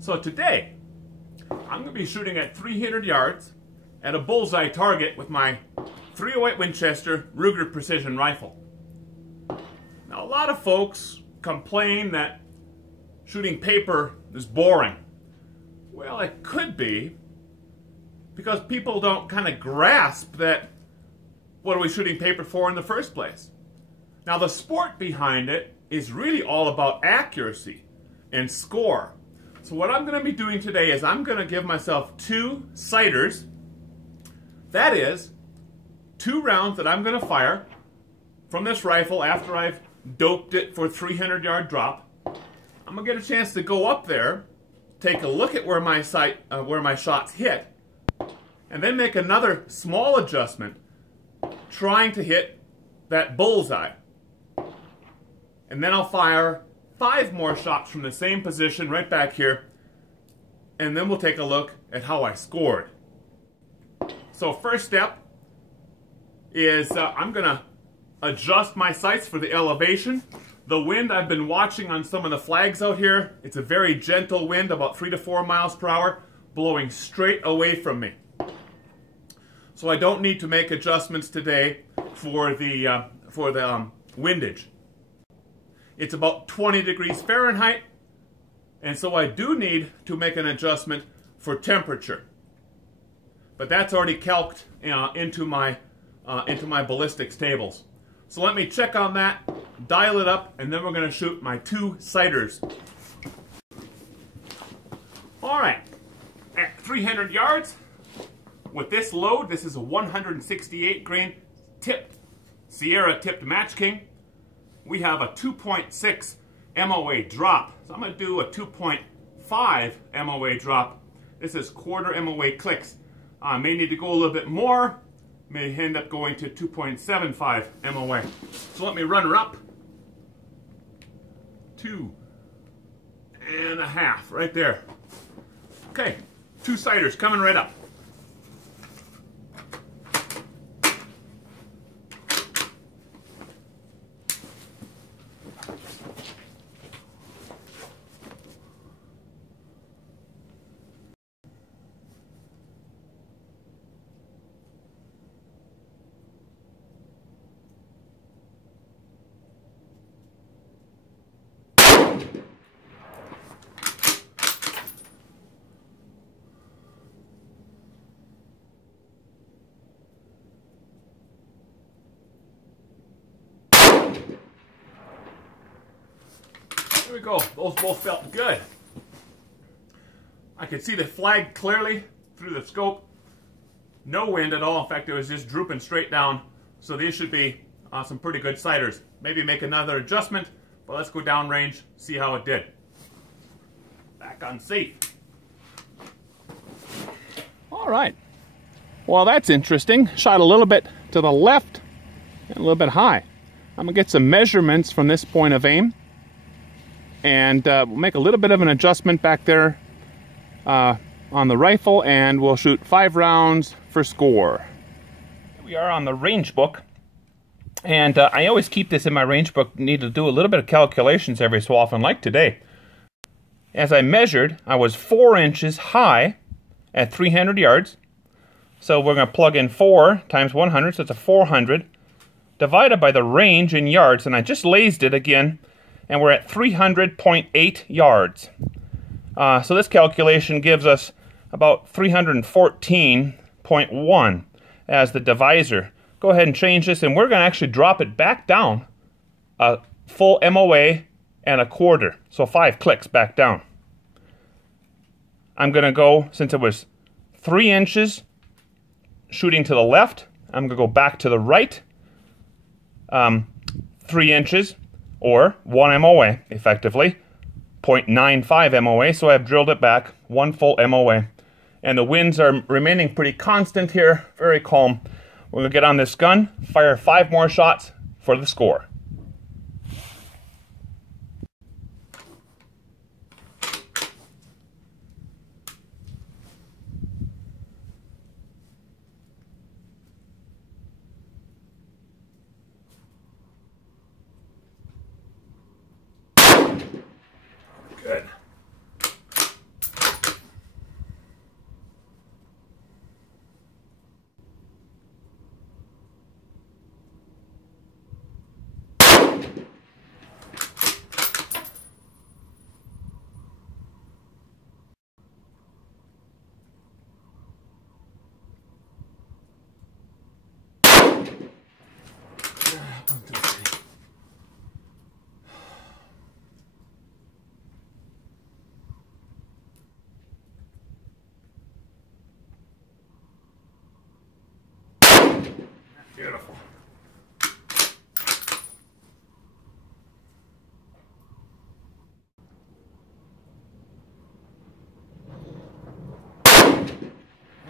So today, I'm going to be shooting at 300 yards at a bullseye target with my .308 Winchester Ruger precision rifle. Now, a lot of folks complain that shooting paper is boring. Well, it could be, because people don't kind of grasp that what are we shooting paper for in the first place. Now, the sport behind it is really all about accuracy and score. So what I'm going to be doing today is I'm going to give myself 2 sighters. That is, 2 rounds that I'm going to fire from this rifle after I've doped it for 300-yard drop. I'm going to get a chance to go up there, take a look at where my shots hit, and then make another small adjustment trying to hit that bullseye. And then I'll fire 5 more shots from the same position right back here, and then we'll take a look at how I scored. So first step is I'm going to adjust my sights for the elevation. The wind, I've been watching on some of the flags out here. It's a very gentle wind, about 3 to 4 miles per hour, blowing straight away from me. So I don't need to make adjustments today for the windage. It's about 20 degrees Fahrenheit, and so I do need to make an adjustment for temperature. But that's already calced into my ballistics tables. So let me check on that, dial it up, and then we're going to shoot my 2 sighters. All right, at 300 yards, with this load, this is a 168 grain tipped Sierra tipped Match King. We have a 2.6 MOA drop. So I'm going to do a 2.5 MOA drop. This is quarter MOA clicks. May need to go a little bit more. May end up going to 2.75 MOA. So let me run her up. 2.5 right there. Okay, 2 sighters coming right up. There we go. Those both felt good. I could see the flag clearly through the scope. No wind at all. In fact, it was just drooping straight down. So these should be some pretty good sighters. Maybe make another adjustment, but let's go downrange, see how it did. Back on safe. All right. Well, that's interesting. Shot a little bit to the left and a little bit high. I'm going to get some measurements from this point of aim. And we'll make a little bit of an adjustment back there on the rifle, and we'll shoot 5 rounds for score. Here we are on the range book, and I always keep this in my range book. Need to do a little bit of calculations every so often, like today. As I measured, I was 4 inches high at 300 yards. So we're going to plug in 4 times 100, so it's a 400, divided by the range in yards, and I just lased it again. And we're at 300.8 yards. So this calculation gives us about 314.1 as the divisor. Go ahead and change this, and we're going to actually drop it back down a full MOA and a quarter. So 5 clicks back down. I'm going to go, since it was 3 inches shooting to the left, I'm going to go back to the right 3 inches. Or 1 MOA, effectively, 0.95 MOA, so I've drilled it back 1 full MOA. And the winds are remaining pretty constant here, very calm. We're going to get on this gun, fire 5 more shots for the score. Good.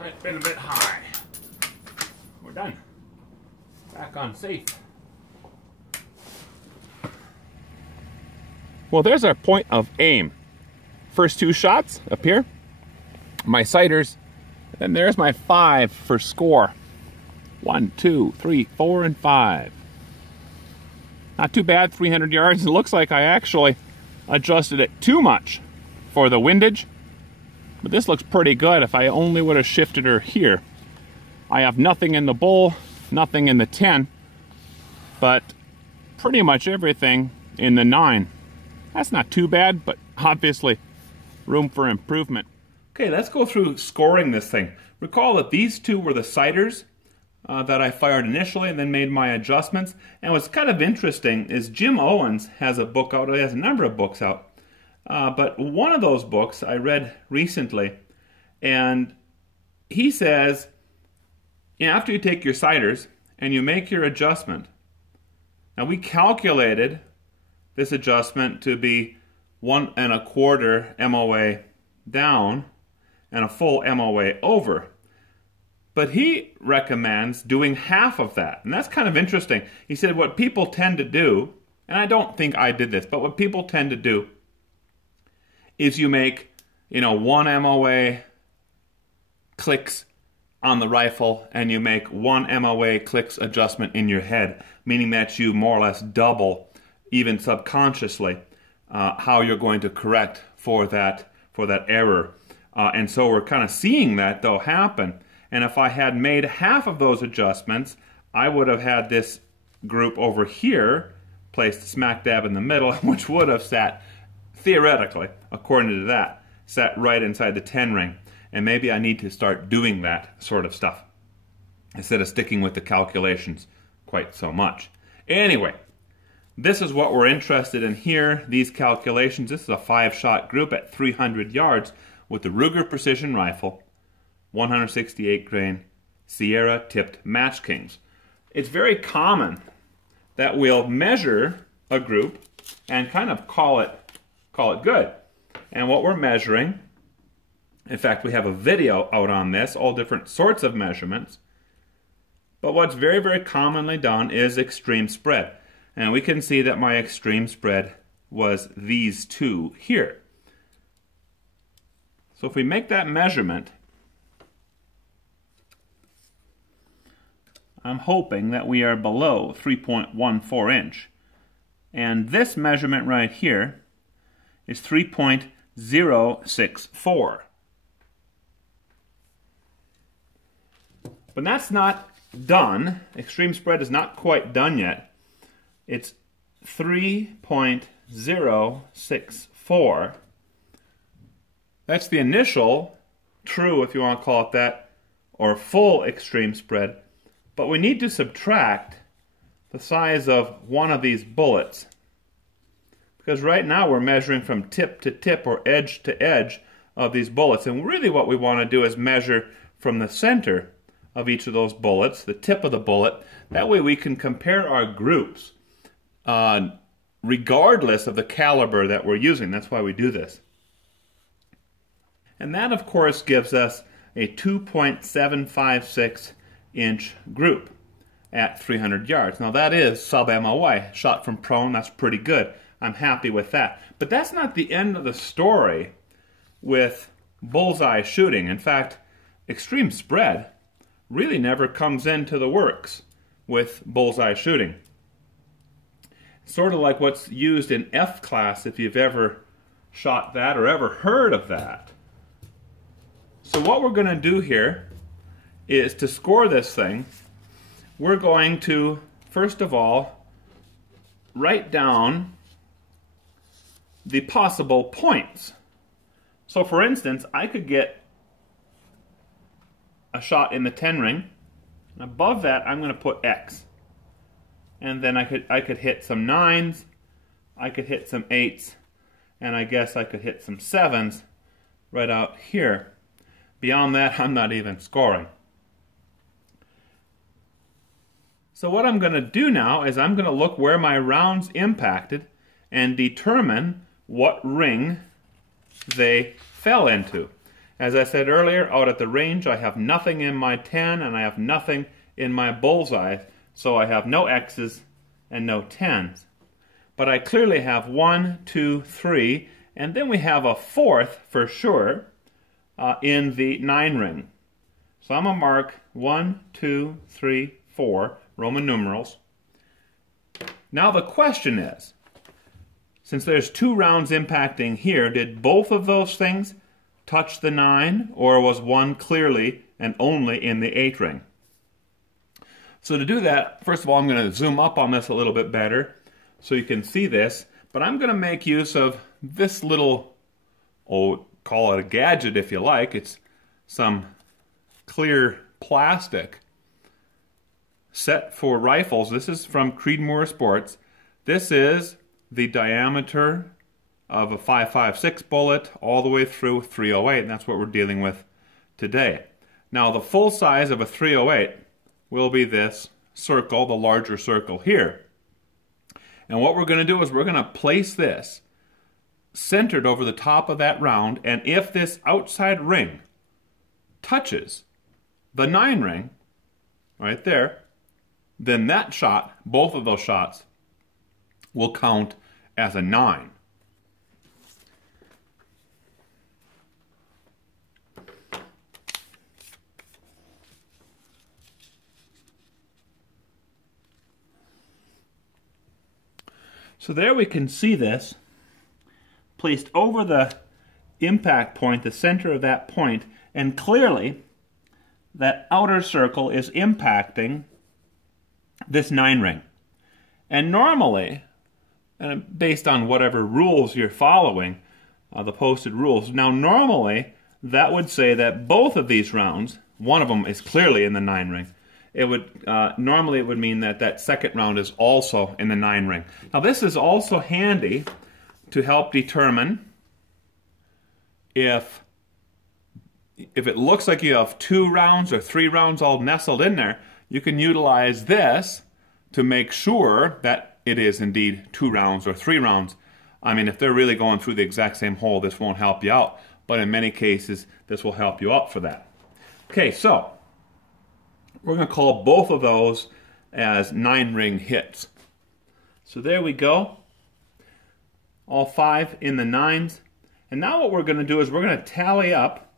It's been a bit high. We're done. Back on safe. Well, there's our point of aim. First two shots up here, my sighters, and there's my 5 for score. 1, 2, 3, 4, and 5. Not too bad, 300 yards. It looks like I actually adjusted it too much for the windage, but this looks pretty good. If I only would have shifted her here. I have nothing in the bull, nothing in the 10, but pretty much everything in the 9. That's not too bad, but obviously room for improvement. Okay, let's go through scoring this thing. Recall that these two were the sighters that I fired initially and then made my adjustments. And what's kind of interesting is Jim Owens has a book out. He has a number of books out. But one of those books I read recently, and he says, after you take your sighters and you make your adjustment, now we calculated this adjustment to be 1 1/4 MOA down and a full MOA over. But he recommends doing half of that. And that's kind of interesting. He said what people tend to do, and I don't think I did this, but what people tend to do is you make, 1 MOA clicks on the rifle and you make 1 MOA clicks adjustment in your head, meaning that you more or less double, even subconsciously, how you're going to correct for that error. And so we're kind of seeing that, though, happen. And if I had made half of those adjustments, I would have had this group over here placed smack dab in the middle, which would have sat, theoretically, according to that, sat right inside the 10 ring. And maybe I need to start doing that sort of stuff instead of sticking with the calculations quite so much. Anyway, this is what we're interested in here, these calculations. This is a 5-shot group at 300 yards with the Ruger Precision Rifle, 168 grain Sierra tipped Match Kings. It's very common that we'll measure a group and kind of call it good. And what we're measuring, in fact, we have a video out on this, all different sorts of measurements. But what's very, very commonly done is extreme spread. And we can see that my extreme spread was these two here. So if we make that measurement, I'm hoping that we are below 3.14 inch. And this measurement right here is 3.064. But that's not done. Extreme spread is not quite done yet. It's 3.064. That's the initial true, if you want to call it that, or full extreme spread. But we need to subtract the size of one of these bullets. Because right now we're measuring from tip to tip or edge to edge of these bullets. And really what we want to do is measure from the center of each of those bullets, the tip of the bullet. That way we can compare our groups regardless of the caliber that we're using. That's why we do this. And that, of course, gives us a 2.756 inch group at 300 yards. Now that is sub-MOA, shot from prone. That's pretty good. I'm happy with that. But that's not the end of the story with bullseye shooting. In fact, extreme spread really never comes into the works with bullseye shooting. Sort of like what's used in F class, if you've ever shot that or ever heard of that. So what we're going to do here is to score this thing, we're going to, first of all, write down the possible points. So for instance, I could get a shot in the 10 ring. Above that, I'm going to put X. And then I could hit some 9s, I could hit some 8s, and I guess I could hit some 7s right out here. Beyond that, I'm not even scoring. So what I'm going to do now is I'm going to look where my rounds impacted and determine what ring they fell into. As I said earlier, out at the range I have nothing in my 10 and I have nothing in my bullseye, so I have no X's and no 10s. But I clearly have 1, 2, 3, and then we have a 4th for sure in the 9 ring. So I'm going to mark 1, 2, 3, 4, Roman numerals. Now the question is, since there's 2 rounds impacting here, did both of those things touch the 9, or was one clearly and only in the 8 ring? So to do that, first of all, I'm going to zoom up on this a little bit better so you can see this, but I'm going to make use of this little, call it a gadget if you like. It's some clear plastic set for rifles. This is from Creedmoor Sports. This is the diameter of a .556 bullet all the way through .308, and that's what we're dealing with today. Now the full size of a .308 will be this circle, the larger circle here. And what we're going to do is we're going to place this centered over the top of that round, and if this outside ring touches the 9 ring right there, then that shot, both of those shots, will count as a 9. So there we can see this placed over the impact point, the center of that point, and clearly that outer circle is impacting this 9 ring. And normally, and based on whatever rules you're following, the posted rules, now normally that would say that both of these rounds, one of them is clearly in the 9 ring. It would normally it would mean that that second round is also in the 9 ring. Now this is also handy to help determine if it looks like you have 2 rounds or 3 rounds all nestled in there. You can utilize this to make sure that it is indeed 2 rounds or 3 rounds. I mean, if they're really going through the exact same hole, this won't help you out. But in many cases, this will help you out for that. Okay, so we're going to call both of those as 9 ring hits. So there we go. All 5 in the 9s. And now what we're going to do is we're going to tally up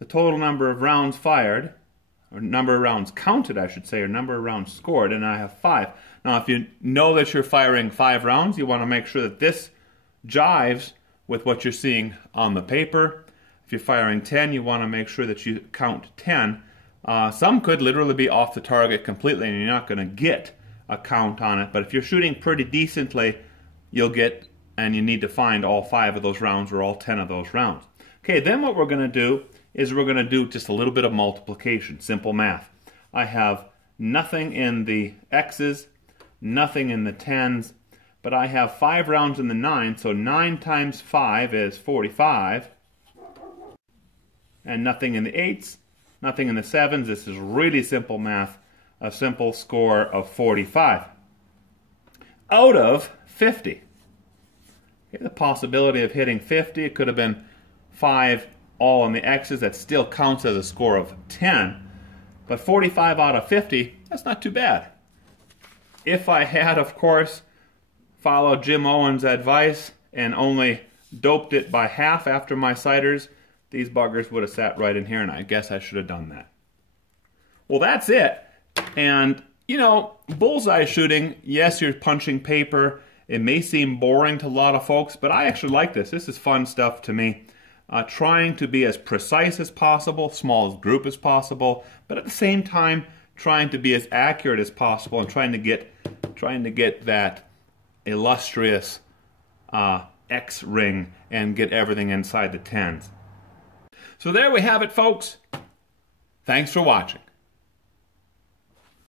the total number of rounds fired, or number of rounds counted, I should say, or number of rounds scored, and I have 5. Now, if you know that you're firing 5 rounds, you want to make sure that this jives with what you're seeing on the paper. If you're firing 10, you want to make sure that you count 10. Some could literally be off the target completely, and you're not going to get a count on it. But if you're shooting pretty decently, you'll get, and you need to find all 5 of those rounds or all 10 of those rounds. Okay, then what we're going to do is we're going to do just a little bit of multiplication, simple math. I have nothing in the X's, nothing in the 10s, but I have 5 rounds in the 9, so 9 times 5 is 45, and nothing in the 8s, nothing in the 7s. This is really simple math, a simple score of 45 out of 50. Okay, the possibility of hitting 50, it could have been 5 all on the X's. That still counts as a score of 10. But 45 out of 50, that's not too bad. If I had, of course, followed Jim Owen's advice and only doped it by half after my sighters, these buggers would have sat right in here, and I guess I should have done that. Well, that's it. And, you know, bullseye shooting, yes, you're punching paper. It may seem boring to a lot of folks, but I actually like this. This is fun stuff to me. Trying to be as precise as possible, small as group as possible, but at the same time trying to be as accurate as possible and trying to get that illustrious X ring and get everything inside the 10s. So there we have it, folks. Thanks for watching.